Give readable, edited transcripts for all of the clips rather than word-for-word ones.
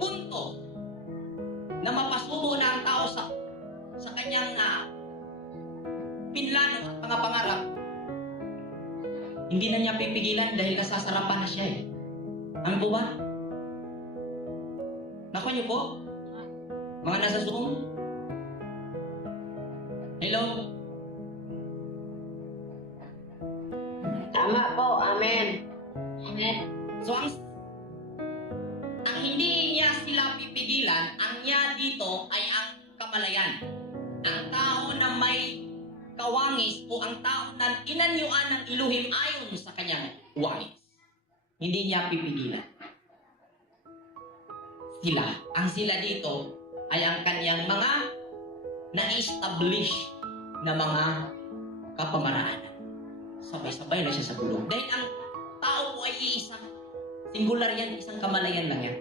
punto na mapasubo na ang tao sa kanyang pinlano at mga pangarap, hindi na niya pipigilan dahil nasasarapan na siya eh. Ano po ba? Nakuha niyo po? Mga nasa Zoom? Hello? Tama po, amen. Amen. So, ang hindi niya sila pipigilan, ang niya dito ay ang kamalayan. Ang tao na may kawangis o ang tao na inanyuan ng Elohim ayon sa kanyang wangis. Hindi niya pipigilan. Sila dito ay ang kanyang mga na-establish na mga kapamaraanan. Sabay-sabay na siya sa bulong. Dahil ang tao po ay iisang singular yan, isang kamalayan lang yan.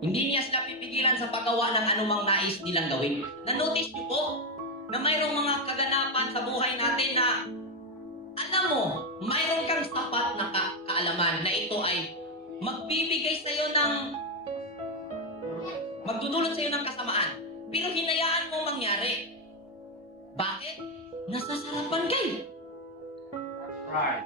Hindi niya sila pipigilan sa paggawa ng anumang nais nilang gawin. Na-notice niyo po na mayroong mga kaganapan sa buhay natin na alam mo, mayroon kang sapat na kaalaman na ito ay magbibigay sa iyo ng magdudulot sa iyo ng kasamaan. Pero hinayaan mo mangyari. Bakit? Nasasarapan kayo. Right.